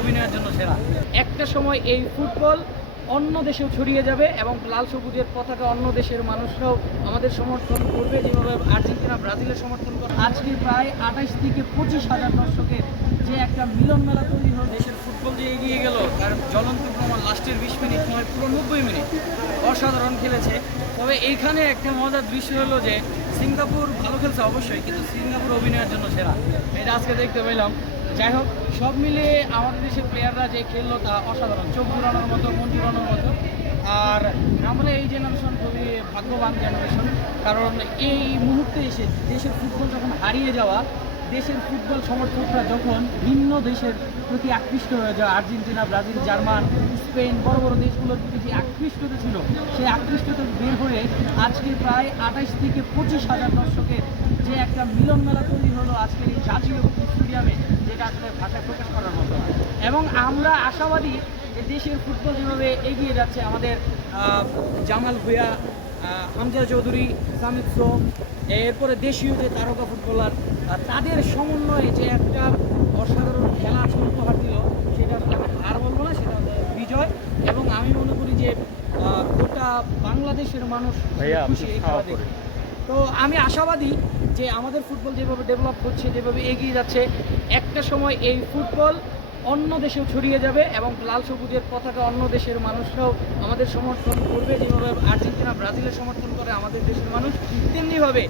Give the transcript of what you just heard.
অভিনয়ের জন্য সেরা। একটা সময় এই ফুটবল অন্য দেশেও ছড়িয়ে যাবে এবং লাল সবুজের পতাকা অন্য দেশের মানুষরাও আমাদের সমর্থন করবে যেভাবে আর্জেন্টিনা ব্রাজিলের সমর্থন করে। আজকে প্রায় আঠাশ থেকে পঁচিশ হাজার দর্শকের যে একটা মিলন মেলা তৈরি হল। দেশের ফুটবল যে এগিয়ে গেল, তার জ্বলন্ত প্রমাণ লাস্টের বিশ মিনিট, নয়, পুরো নব্বই মিনিট। অসাধারণ খেলেছে। তবে এইখানে একটা মজার দৃশ্য হলো যে, সিঙ্গাপুর ভালো খেলছে অবশ্যই, কিন্তু সিঙ্গাপুর অভিনয়ের জন্য সেরা। এটা আজকে দেখতে পেলাম। যাই হোক, সব মিলিয়ে আমাদের দেশের প্লেয়াররা যে খেললো তা অসাধারণ। চোখ জুড়ানোর মতো, মন জুড়ানোর মতো। আর আমরা এই জেনারেশন খুবই ভাগ্যবান জেনারেশন কারণ এই মুহূর্তে এসে দেশের ফুটবল যখন হারিয়ে যাওয়া, দেশের ফুটবল সমর্থকরা যখন ভিন্ন দেশের প্রতি আকৃষ্ট হয়ে যায় আর্জেন্টিনা, ব্রাজিল, জার্মান, স্পেন, বড় বড় দেশগুলোর প্রতি যে আকৃষ্টতা ছিল, সেই আকৃষ্টতা বের হয়ে আজকে প্রায় আঠাশ থেকে পঁচিশ হাজার দর্শকের যে একটা মিলন মেলা তৈরি হলো আজকের এই জাতীয় স্টেডিয়ামে যেটা আসলে ভাষায় প্রকাশ করার মতো। এবং আমরা আশাবাদী যে দেশের ফুটবল যেভাবে এগিয়ে যাচ্ছে আমাদের জামাল ভুয়া হামজা চৌধুরী সামিদ সোম এরপরে দেশীয় যে তারকা ফুটবলার তাদের সমন্বয়ে যে একটা অসাধারণ খেলা আজকে উপহার দিল সেটা আর বলব না সেটা বিজয়। এবং আমি মনে করি যে গোটা বাংলাদেশের মানুষ খুশি এই খেলা দেখে। তো আমি আশাবাদী যে আমাদের ফুটবল যেভাবে ডেভেলপ হচ্ছে, যেভাবে এগিয়ে যাচ্ছে, একটা সময় এই ফুটবল অন্য দেশেও ছড়িয়ে যাবে এবং লাল সবুজের পতাকা অন্য দেশের মানুষরাও আমাদের সমর্থন করবে। যেভাবে আর্জেন্টিনা ব্রাজিলের সমর্থন করে আমাদের দেশের মানুষ, তেমনিভাবে